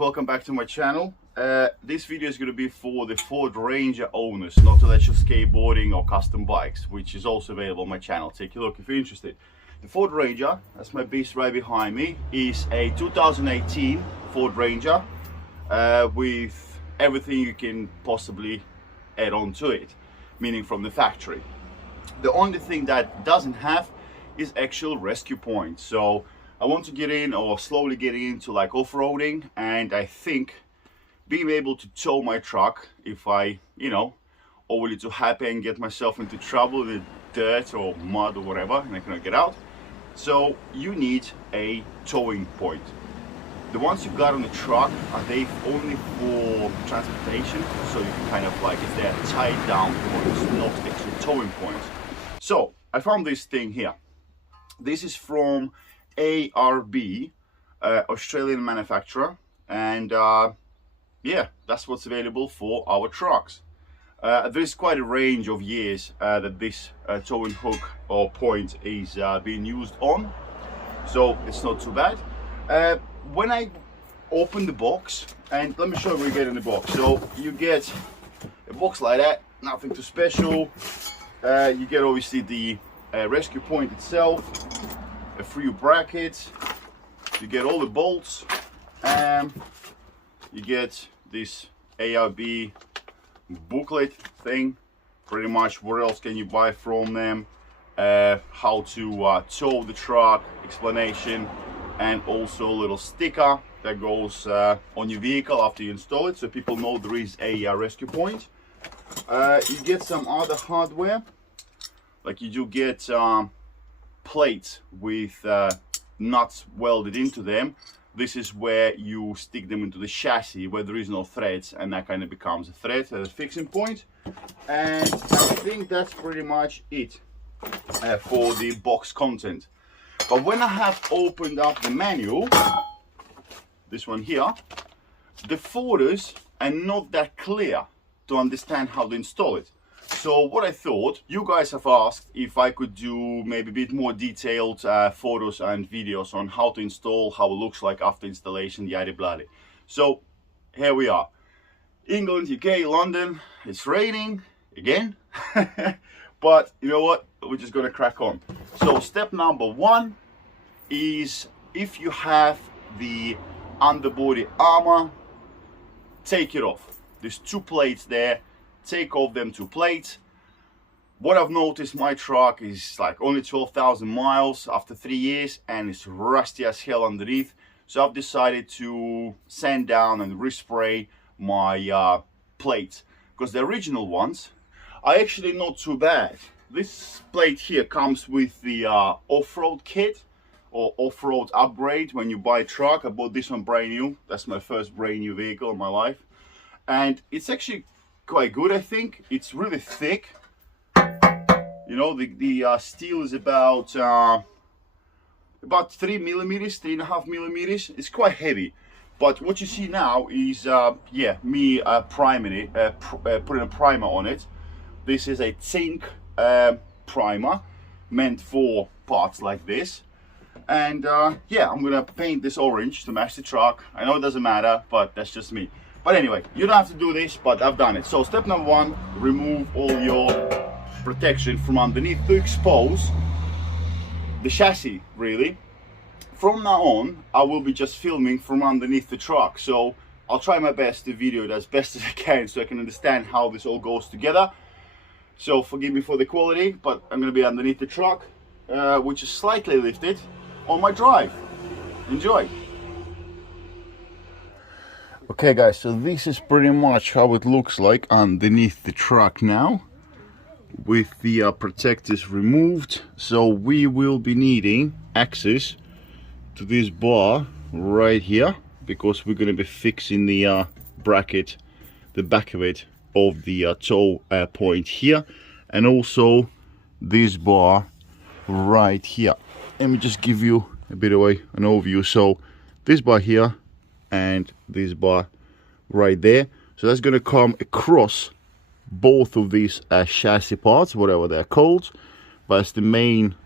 welcome back to my channel. This video is going to be for the Ford Ranger owners, not electric skateboarding or custom bikes, which is also available on my channel. Take a look if you're interested. The Ford Ranger, that's my beast right behind me, is a 2018 Ford Ranger with everything you can possibly add on to it, meaning from the factory. The only thing that doesn't have is actual rescue points. So I want to get in, or slowly get into, like off-roading, and I think being able to tow my truck if I, overly too happy and get myself into trouble with dirt or mud or whatever and I cannot get out. So you need a towing point. The ones you got on the truck, are they only for transportation? So you can kind of like, if they're tied down points, not actually towing points. So I found this thing here. This is from ARB, Australian manufacturer, and yeah, that's what's available for our trucks. There's quite a range of years that this towing hook or point is being used on, so it's not too bad. When I open the box, and let me show you what you get in the box. So you get a box like that, nothing too special. You get obviously the rescue point itself, a few brackets, you get all the bolts, and you get this ARB booklet thing. Pretty much what else can you buy from them, how to tow the truck, explanation, and also a little sticker that goes on your vehicle after you install it, so people know there is a rescue point. You get some other hardware, like you do get plates with nuts welded into them. This is where you stick them into the chassis where there is no threads, and that kind of becomes a thread as a fixing point. And I think that's pretty much it for the box content. But when I have opened up the manual, this one here, the photos are not that clear to understand how to install it. So what I thought, you guys have asked if I could do maybe a bit more detailed photos and videos on how to install, how it looks like after installation, yada bloody. So here we are, England, UK, London. It's raining again, but you know what, we're just gonna crack on. So step number one is, if you have the underbody armor, take it off. There's two plates there. Take off them two plates. What I've noticed, my truck is like only 12,000 miles after 3 years, and it's rusty as hell underneath. So I've decided to sand down and respray my plates, because the original ones are actually not too bad. This plate here comes with the off-road kit or off-road upgrade when you buy a truck. I bought this one brand new. That's my first brand new vehicle in my life, and it's actually quite good. I think it's really thick. You know, the steel is about 3 millimeters, 3.5 millimeters. It's quite heavy. But what you see now is yeah, me priming it, putting a primer on it. This is a zinc primer meant for parts like this. And yeah, I'm gonna paint this orange to match the truck. I know it doesn't matter, but that's just me. But anyway, you don't have to do this, but I've done it. So step number one, remove all your protection from underneath to expose the chassis, really. From now on, I will be just filming from underneath the truck. So I'll try my best to video it as best as I can, so I can understand how this all goes together. So forgive me for the quality, but I'm gonna be underneath the truck, which is slightly lifted, on my drive. Enjoy. Okay guys, so this is pretty much how it looks like underneath the truck now, with the protectors removed. So we will be needing access to this bar right here, because we're going to be fixing the bracket, the back of it, of the tow point here, and also this bar right here. Let me just give you a bit of an overview. So this bar here and this bar right there, so that's going to come across both of these chassis parts, whatever they're called, but it's the main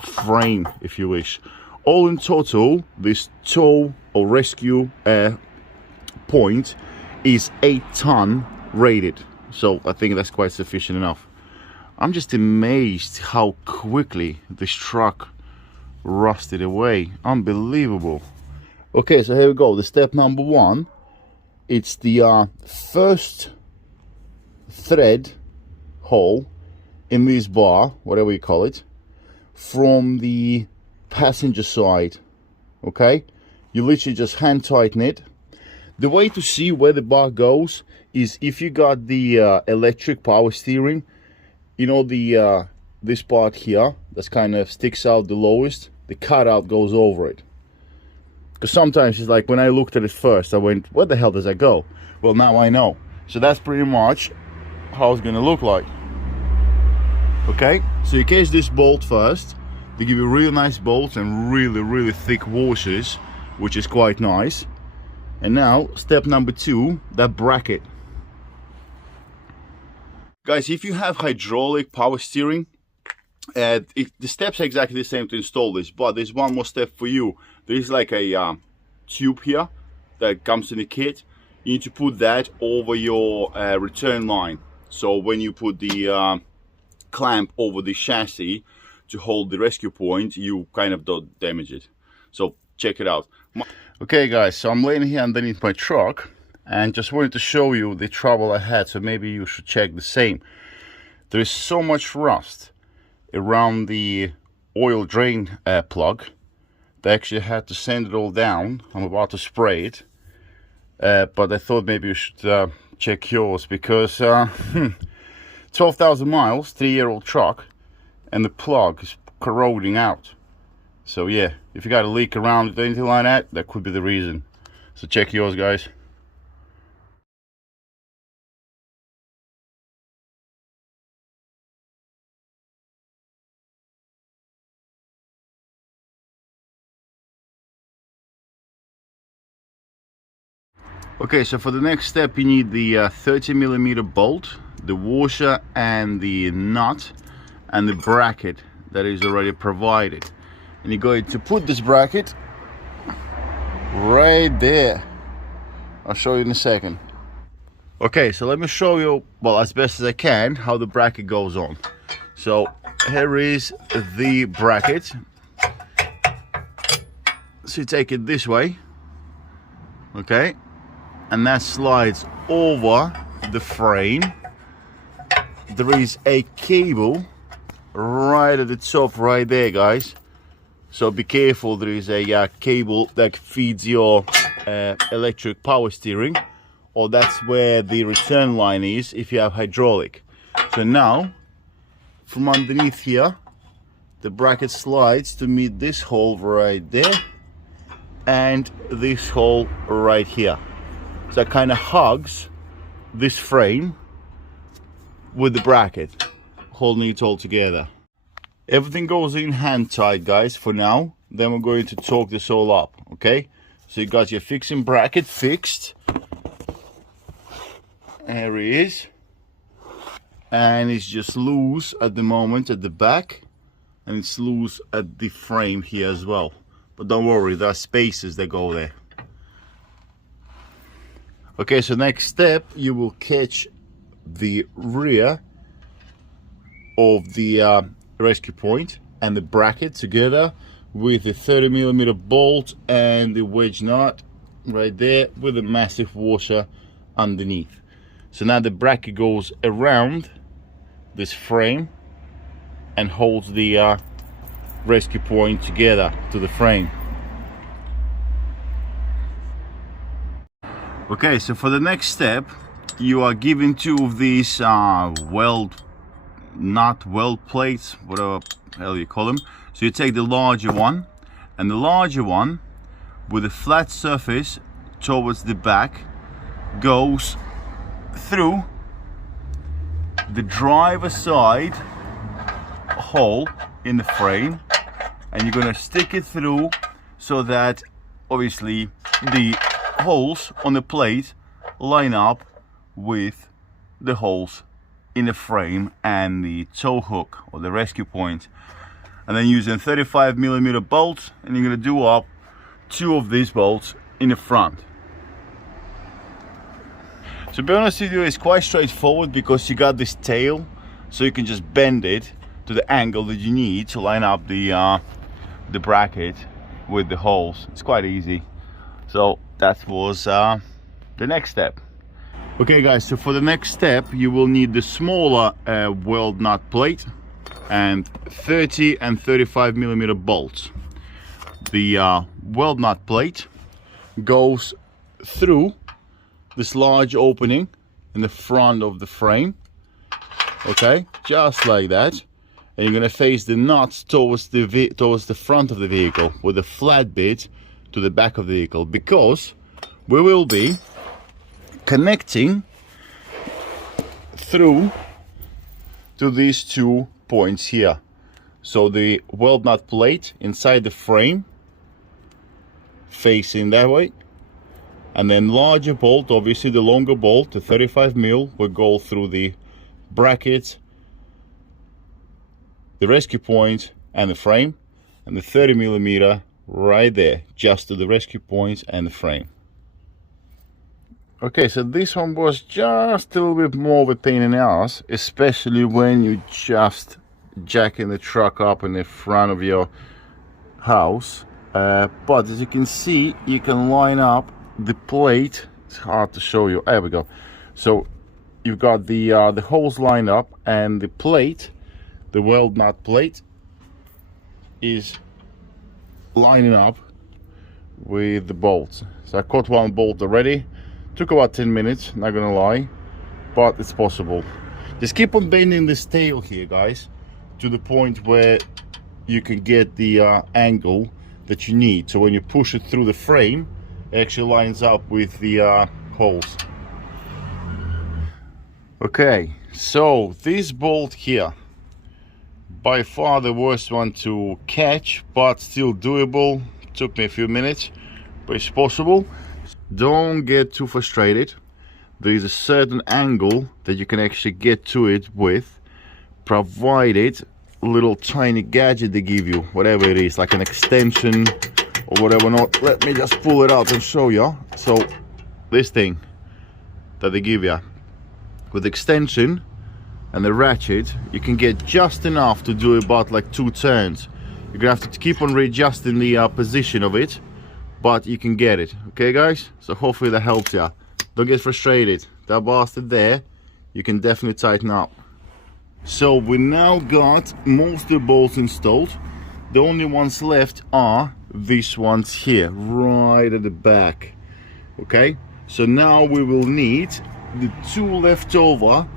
frame, if you wish. All in total, this tow or rescue point is 8-ton rated, so I think that's quite sufficient enough. I'm just amazed how quickly this truck rusted away. Unbelievable. Okay, so here we go. The step number one, it's the first thread hole in this bar, whatever you call it, from the passenger side. Okay, you literally just hand tighten it. The way to see where the bar goes is if you got the electric power steering, you know, the this part here that's kind of sticks out the lowest, the cutout goes over it. Because sometimes it's like, when I looked at it first, I went, where the hell does that go? Well, now I know. So that's pretty much how it's gonna look like. Okay, so you case this bolt first. They give you really nice bolts and really thick washers, which is quite nice. And now step number two, that bracket. Guys, if you have hydraulic power steering, the steps are exactly the same to install this, but there's one more step for you. There's like a tube here that comes in the kit. You need to put that over your return line. So when you put the clamp over the chassis to hold the rescue point, you kind of don't damage it. So check it out. Okay guys, so I'm laying here underneath my truck and just wanted to show you the trouble I had, so maybe you should check the same. There is so much rust around the oil drain plug. They actually had to sand it all down. I'm about to spray it, but I thought maybe you should check yours, because 12,000 miles, 3-year-old truck, and the plug is corroding out. So yeah, if you got a leak around it or anything like that, that could be the reason. So check yours, guys. Okay, so for the next step you need the 30mm bolt, the washer and the nut, and the bracket that is already provided. And you're going to put this bracket right there. I'll show you in a second. Okay, so let me show you, well, as best as I can, how the bracket goes on. So here is the bracket. So you take it this way, okay, and that slides over the frame. There is a cable right at the top right there, guys, so be careful. There is a cable that feeds your electric power steering, or that's where the return line is if you have hydraulic. So now from underneath here the bracket slides to meet this hole right there and this hole right here. So it kind of hugs this frame with the bracket, holding it all together. Everything goes in hand tight, guys, for now. Then we're going to torque this all up, okay? So you got your fixing bracket fixed. There it is. And it's just loose at the moment at the back, and it's loose at the frame here as well. But don't worry, there are spaces that go there. Okay, so next step, you will catch the rear of the rescue point and the bracket together with the 30mm bolt and the wedge nut right there with a massive washer underneath. So now the bracket goes around this frame and holds the rescue point together to the frame. Okay, so for the next step, you are given two of these weld plates, whatever the hell you call them. So you take the larger one, and the larger one with a flat surface towards the back goes through the driver's side hole in the frame, and you're going to stick it through so that obviously the holes on the plate line up with the holes in the frame and the tow hook or the rescue point. And then using 35mm bolts, and you're going to do up two of these bolts in the front. To be honest with you, it's quite straightforward because you got this tail, so you can just bend it to the angle that you need to line up the bracket with the holes. It's quite easy. So that was the next step. Okay guys, so for the next step you will need the smaller weld nut plate and 30 and 35 millimeter bolts. The weld nut plate goes through this large opening in the front of the frame, okay, just like that, and you're going to face the nuts towards the front of the vehicle with a flat bit to the back of the vehicle, because we will be connecting through to these 2 points here. So the weld nut plate inside the frame facing that way, and then larger bolt, obviously the longer bolt, the 35 mil, will go through the brackets, the rescue point and the frame, and the 30 millimeter right there just to the rescue points and the frame. Okay, so this one was just a little bit more of a pain in the ass, especially when you just jacking the truck up in the front of your house. But as you can see, you can line up the plate. It's hard to show you. There we go. So you've got the holes lined up, and the plate, the weld nut plate, is lining up with the bolts. So I caught one bolt already. Took about 10 minutes, not gonna lie, but it's possible. Just keep on bending this tail here, guys, to the point where you can get the angle that you need. So when you push it through the frame, it actually lines up with the holes. Okay, so this bolt here, by far the worst one to catch, but still doable. Took me a few minutes, but it's possible. Don't get too frustrated. There is a certain angle that you can actually get to it with, provided a little tiny gadget they give you, whatever it is, like an extension or whatever. Not, let me just pull it out and show you. So this thing that they give you with the extension and the ratchet, you can get just enough to do about like 2 turns. You're gonna have to keep on readjusting the position of it, but you can get it. Okay guys, so hopefully that helps you. Don't get frustrated. That bastard there, you can definitely tighten up. So we now got most of the bolts installed. The only ones left are these ones here, right at the back. Okay, so now we will need the 2 leftover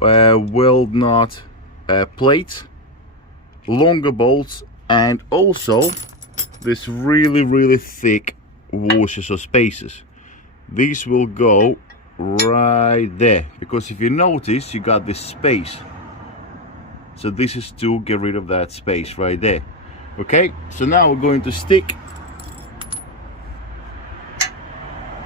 weld nut plates, longer bolts, and also this really thick washers or spacers. These will go right there, because if you notice, you got this space. So this is to get rid of that space right there. Okay, so now we're going to stick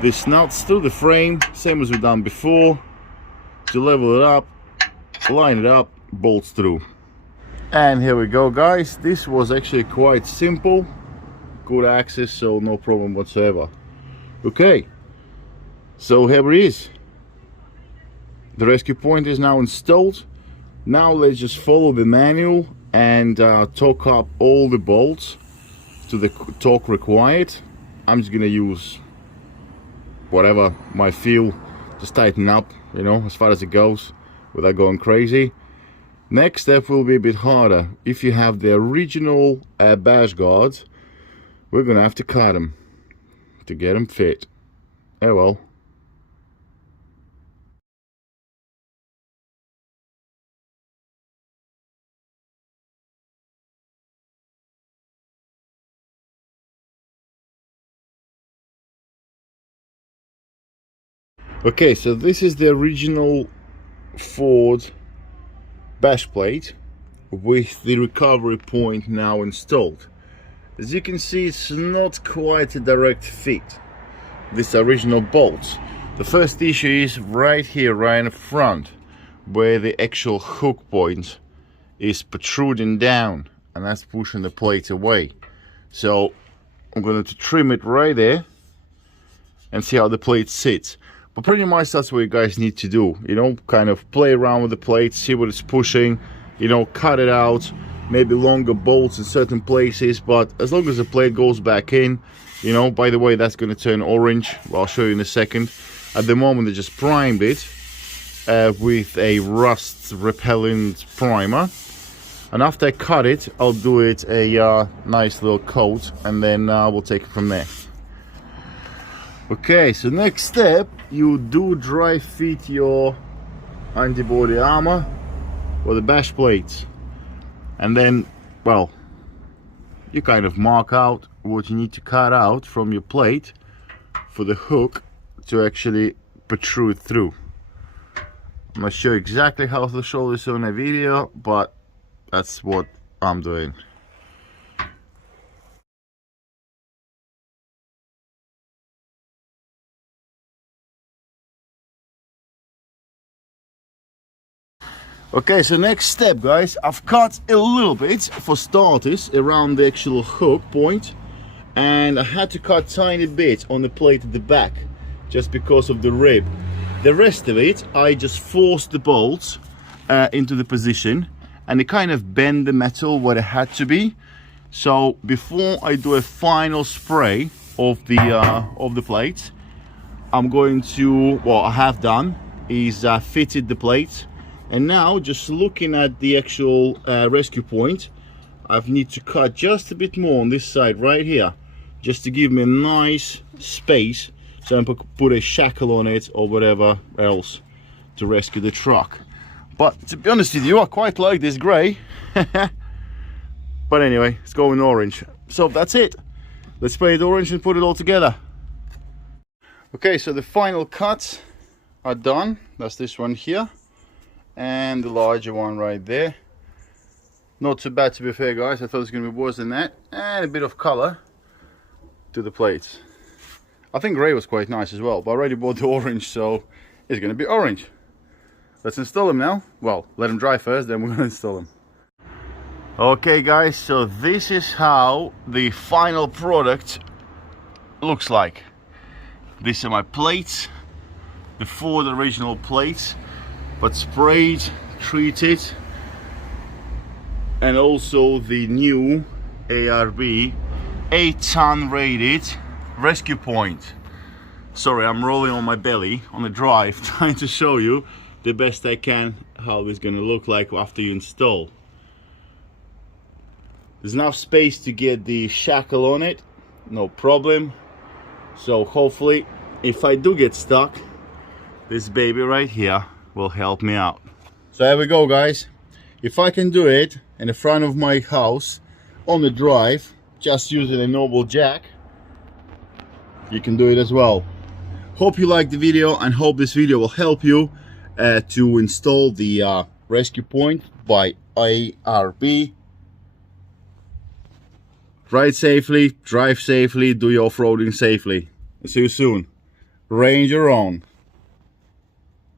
these nuts through the frame, same as we've done before, to level it up, line it up, bolts through. And here we go guys. This was actually quite simple. Good access, so no problem whatsoever. Okay, so here it is. The rescue point is now installed. Now let's just follow the manual and torque up all the bolts to the torque required. I'm just gonna use whatever might feel, just tighten up, you know, as far as it goes, without going crazy. Next step will be a bit harder. If you have the original bash guards, we're gonna have to cut them to get them fit. Oh well. Okay, so this is the original Ford bash plate with the recovery point now installed. As you can see, it's not quite a direct fit, this original bolts. The first issue is right here, right in the front, where the actual hook point is protruding down, and that's pushing the plate away. So I'm going to trim it right there and see how the plate sits. But pretty much that's what you guys need to do, you know, kind of play around with the plate, see what it's pushing, you know, cut it out, maybe longer bolts in certain places, but as long as the plate goes back in, you know. By the way, that's going to turn orange, well, I'll show you in a second. At the moment I just primed it with a rust repellent primer, and after I cut it I'll do it a nice little coat, and then we'll take it from there. Okay, so next step, you do dry fit your underbody armor or the bash plates, and then, well, you kind of mark out what you need to cut out from your plate for the hook to actually protrude through. I'm not sure exactly how to show this on a video, but that's what I'm doing. Okay, so next step, guys, I've cut a little bit for starters around the actual hook point, and I had to cut tiny bit on the plate at the back just because of the rib. The rest of it, I just forced the bolts into the position, and it kind of bent the metal where it had to be. So before I do a final spray of the plates, I'm going to, what I have done is fitted the plates. And now, just looking at the actual rescue point, I need to cut just a bit more on this side right here, just to give me a nice space, so I can put a shackle on it or whatever else to rescue the truck. But to be honest with you, I quite like this grey. But anyway, it's going orange. So that's it. Let's spray it orange and put it all together. Okay, so the final cuts are done. That's this one here, and the larger one right there. Not too bad, to be fair, guys. I thought it was going to be worse than that. And a bit of color to the plates. I think grey was quite nice as well, but I already bought the orange, so it's going to be orange. Let's install them now. Well, let them dry first, then we're going to install them. Okay, guys, so this is how the final product looks like. These are my plates, the Ford original plates, but sprayed, treated, and also the new ARB 8-ton rated rescue point. Sorry, I'm rolling on my belly on the drive trying to show you the best I can how it's going to look like after you install. There's enough space to get the shackle on it, no problem. So hopefully, if I do get stuck, this baby right here will help me out. So there we go, guys. If I can do it in the front of my house on the drive, just using a normal jack, you can do it as well. Hope you liked the video, and hope this video will help you to install the rescue point by ARB. Ride safely, drive safely, do your off-roading safely. See you soon. Ranger on.